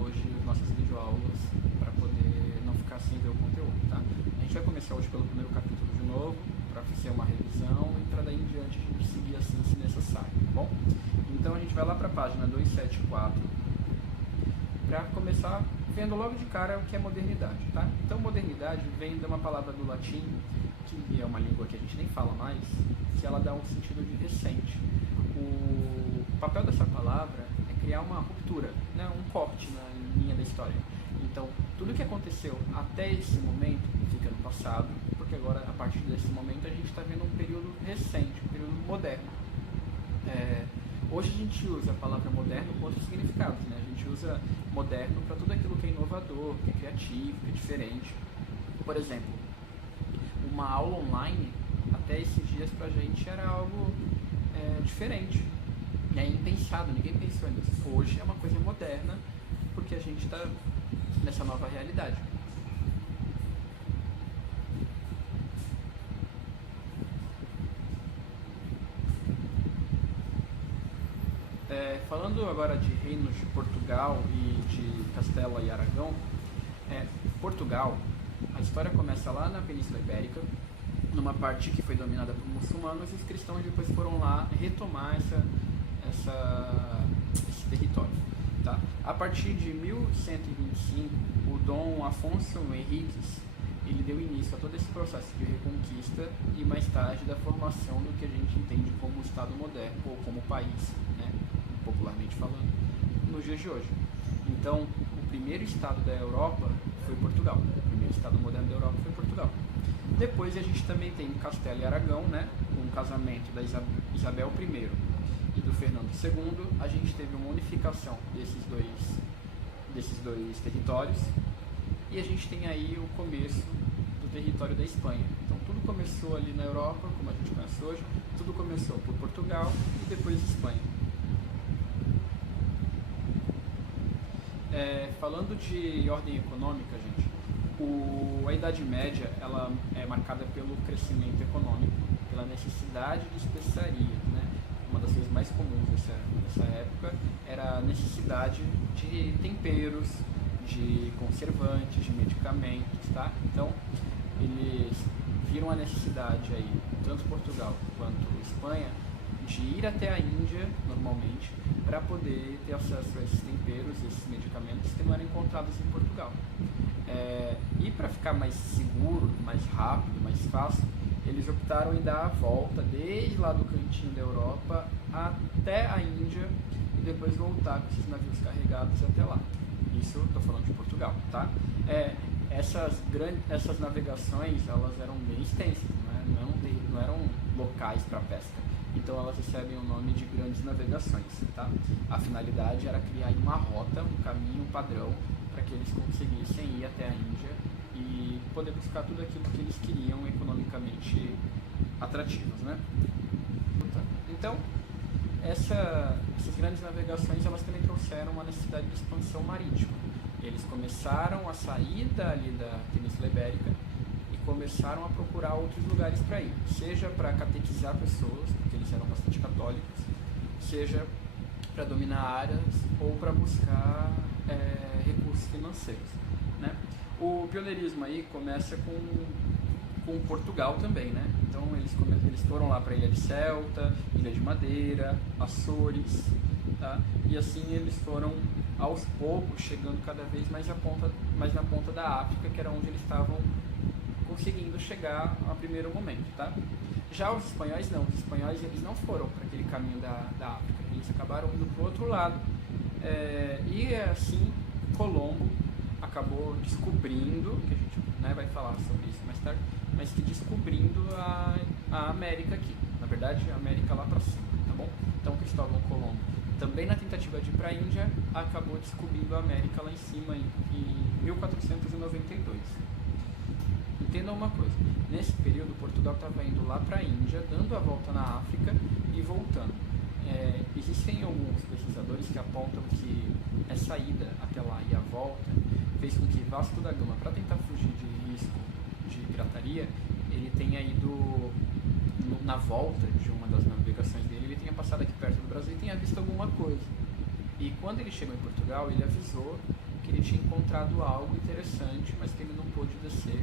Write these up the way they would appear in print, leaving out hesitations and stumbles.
hoje as nossas videoaulas para poder não ficar sem ver o conteúdo, tá? A gente vai começar hoje pelo primeiro capítulo de novo, para ser uma revisão e para daí em diante a gente seguir assim se necessário, tá bom? Então a gente vai lá para a página 274 para começar vendo logo de cara o que é modernidade, tá? Então modernidade vem de uma palavra do latim, que é uma língua que a gente nem fala mais, que ela dá um sentido de recente. O papel dessa palavra é criar uma ruptura, né? Um corte na linha da história. Então, tudo que aconteceu até esse momento fica no passado, porque agora, a partir desse momento, a gente está vendo um período recente, um período moderno. Hoje a gente usa a palavra moderno com outros significados, né? A gente usa moderno para tudo aquilo que é inovador, que é criativo, que é diferente. Por exemplo, uma aula online, até esses dias pra gente era algo diferente, é impensado, ninguém pensou nisso. Hoje é uma coisa moderna, porque a gente está nessa nova realidade. Falando agora de reinos de Portugal e de Castela e Aragão, Portugal, a história começa lá na Península Ibérica, numa parte que foi dominada por muçulmanos, e os cristãos depois foram lá retomar esse território. Tá? A partir de 1125, o Dom Afonso Henriques ele deu início a todo esse processo de reconquista e mais tarde da formação do que a gente entende como Estado moderno ou como país, né? Popularmente falando, nos dias de hoje. Então, o primeiro Estado da Europa foi Portugal. O primeiro Estado moderno da Europa foi Portugal. Depois a gente também tem Castela e Aragão, né? Com o casamento da Isabel I e do Fernando II, a gente teve uma unificação desses dois territórios, e a gente tem aí o começo do território da Espanha. Então tudo começou ali na Europa, como a gente conhece hoje, tudo começou por Portugal e depois Espanha. Falando de ordem econômica, gente, a Idade Média ela é marcada pelo crescimento econômico, pela necessidade de especiarias, né? Uma das coisas mais comuns nessa época era a necessidade de temperos, de conservantes, de medicamentos, tá? Então, eles viram a necessidade aí, tanto Portugal quanto Espanha, de ir até a Índia, normalmente, para poder ter acesso a esses temperos, esses medicamentos que não eram encontrados em Portugal. E para ficar mais seguro, mais rápido, mais fácil, eles optaram em dar a volta desde lá do cantinho da Europa até a Índia e depois voltar com esses navios carregados até lá. Isso estou falando de Portugal, tá? Essas navegações elas eram bem extensas, né? Não eram locais para pesca. Então elas recebem o nome de grandes navegações, tá? A finalidade era criar uma rota, um caminho padrão para que eles conseguissem ir até a Índia e poder buscar tudo aquilo que eles queriam economicamente atrativos, né? Então, essas grandes navegações elas também trouxeram uma necessidade de expansão marítima. Eles começaram a sair dali da Península Ibérica e começaram a procurar outros lugares para ir, seja para catequizar pessoas, porque eles eram bastante católicos, seja para dominar áreas ou para buscar recursos financeiros, né? O pioneirismo aí começa com Portugal também, né? Então eles foram lá para a Ilha de Celta, Ilha de Madeira, Açores, tá? E assim eles foram aos poucos chegando cada vez mais na ponta da África, que era onde eles estavam conseguindo chegar a primeiro momento, tá? Já os espanhóis não, eles não foram para aquele caminho da África, eles acabaram indo para o outro lado, e assim Colombo acabou descobrindo, que a gente vai falar sobre isso mais tarde, mas que descobrindo a América aqui, na verdade a América lá para cima, tá bom? Então Cristóvão Colombo, também na tentativa de ir para a Índia, acabou descobrindo a América lá em cima em 1492. Entendam uma coisa, nesse período Portugal estava indo lá para a Índia, dando a volta na África e voltando. Existem alguns pesquisadores que apontam que essa ida até lá e a volta fez com que Vasco da Gama, para tentar fugir de risco de pirataria, ele tenha ido na volta de uma das navegações dele, ele tenha passado aqui perto do Brasil e tenha visto alguma coisa. E quando ele chegou em Portugal, ele avisou que ele tinha encontrado algo interessante, mas que ele não pôde descer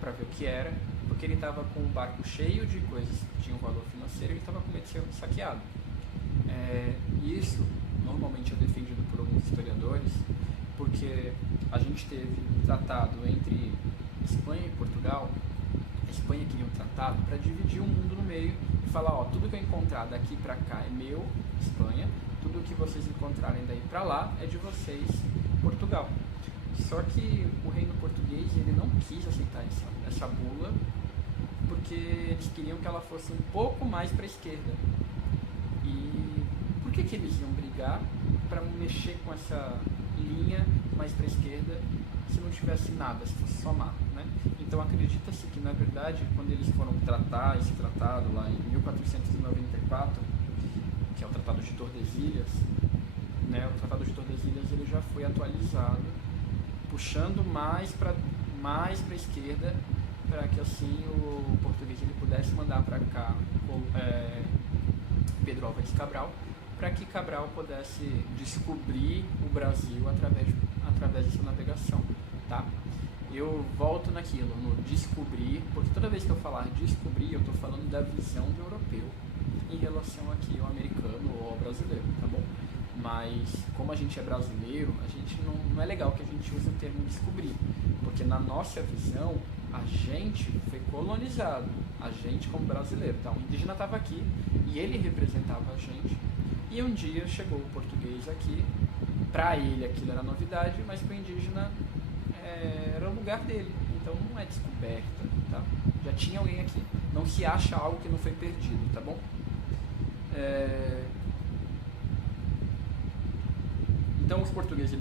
para ver o que era, porque ele estava com o barco cheio de coisas que tinham valor financeiro e ele estava com medo de ser saqueado. Isso normalmente é defendido por alguns historiadores, porque a gente teve um tratado entre Espanha e Portugal. A Espanha queria um tratado para dividir o mundo no meio e falar, ó, tudo que eu encontrar daqui para cá é meu, Espanha, tudo que vocês encontrarem daí para lá é de vocês, Portugal. Só que o reino português ele não quis aceitar essa bula, porque eles queriam que ela fosse um pouco mais para a esquerda. E por que eles iam brigar para mexer com essa linha mais para a esquerda se não tivesse nada, se fosse só mato, né? Então acredita-se que, na verdade, quando eles foram tratar esse tratado lá em 1494, que é o Tratado de Tordesilhas, né? O Tratado de Tordesilhas ele já foi atualizado, puxando mais para a esquerda, para que assim o português ele pudesse mandar para cá Pedro Álvares Cabral, para que Cabral pudesse descobrir o Brasil através dessa navegação, tá? Eu volto naquilo, no descobrir, porque toda vez que eu falar descobrir, eu estou falando da visão do europeu em relação aqui ao americano ou ao brasileiro, tá bom? Mas como a gente é brasileiro, a gente não é legal que a gente use o termo descobrir, porque na nossa visão, a gente foi colonizado, a gente como brasileiro. Então o indígena estava aqui e ele representava a gente, e um dia chegou o português aqui, para ele aquilo era novidade, mas para o indígena era o lugar dele, então não é descoberta, tá? Já tinha alguém aqui, não se acha algo que não foi perdido, tá bom? Então os portugueses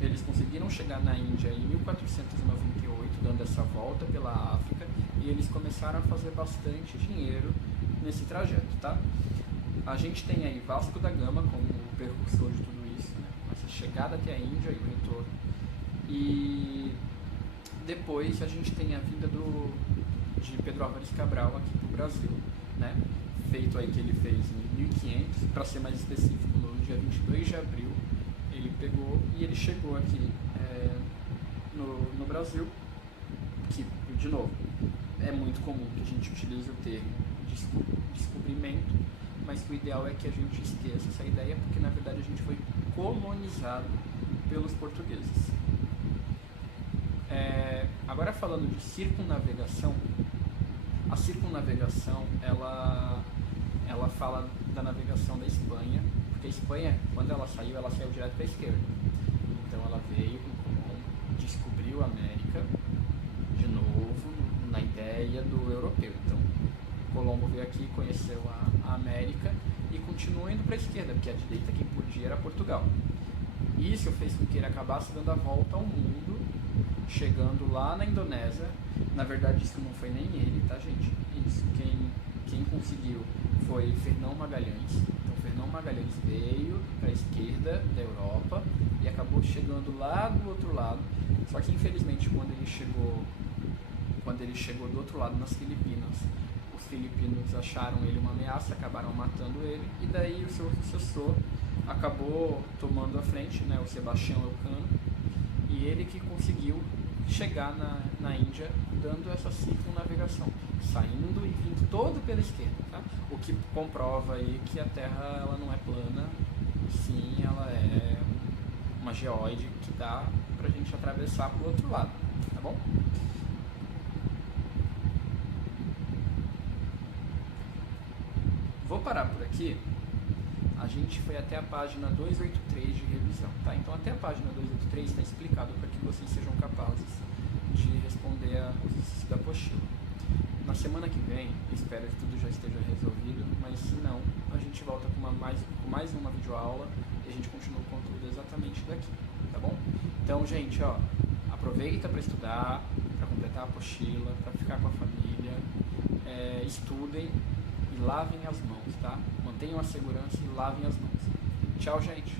eles conseguiram chegar na Índia em 1498, dando essa volta pela África, e eles começaram a fazer bastante dinheiro nesse trajeto, tá? A gente tem aí Vasco da Gama como o precursor de tudo isso, né? Essa chegada até a Índia e o retorno. E depois a gente tem a vinda de Pedro Álvares Cabral aqui para o Brasil, né? Feito aí que ele fez em 1500, para ser mais específico, no dia 22 de abril, ele pegou e ele chegou aqui no Brasil, que, de novo, é muito comum que a gente utilize o termo descobrimento, mas o ideal é que a gente esqueça essa ideia, porque na verdade a gente foi colonizado pelos portugueses. Agora falando de circunnavegação, a circunnavegação ela fala da navegação da Espanha, porque a Espanha, quando ela saiu direto para a esquerda. Então ela veio com Colombo, descobriu a América de novo na ideia do europeu. Então Colombo veio aqui, conheceu a América e continuou indo para a esquerda, porque a direita quem podia era Portugal. Isso fez com que ele acabasse dando a volta ao mundo, chegando lá na Indonésia. Na verdade isso não foi nem ele, tá, gente? Isso quem conseguiu foi Fernão Magalhães. Então Fernão Magalhães veio para a esquerda da Europa e acabou chegando lá do outro lado. Só que infelizmente quando ele chegou do outro lado, nas Filipinas, os filipinos acharam ele uma ameaça, acabaram matando ele, e daí o seu sucessor acabou tomando a frente, né, o Sebastião Elcano, e ele que conseguiu chegar na Índia dando essa circunnavegação, saindo e vindo todo pela esquerda, tá? O que comprova aí que a Terra ela não é plana, sim, ela é uma geóide que dá pra gente atravessar pro outro lado, tá bom? Vou parar por aqui. A gente foi até a página 283 de revisão, tá? Então até a página 283 está explicado para que vocês sejam capazes de responder os exercícios da apostila. Na semana que vem, espero que tudo já esteja resolvido, mas se não, a gente volta com mais uma videoaula e a gente continua o conteúdo exatamente daqui, tá bom? Então, gente, ó, aproveita para estudar, para completar a apostila, para ficar com a família, estudem e lavem as mãos, tá? Mantenham a segurança e lavem as mãos. Tchau, gente!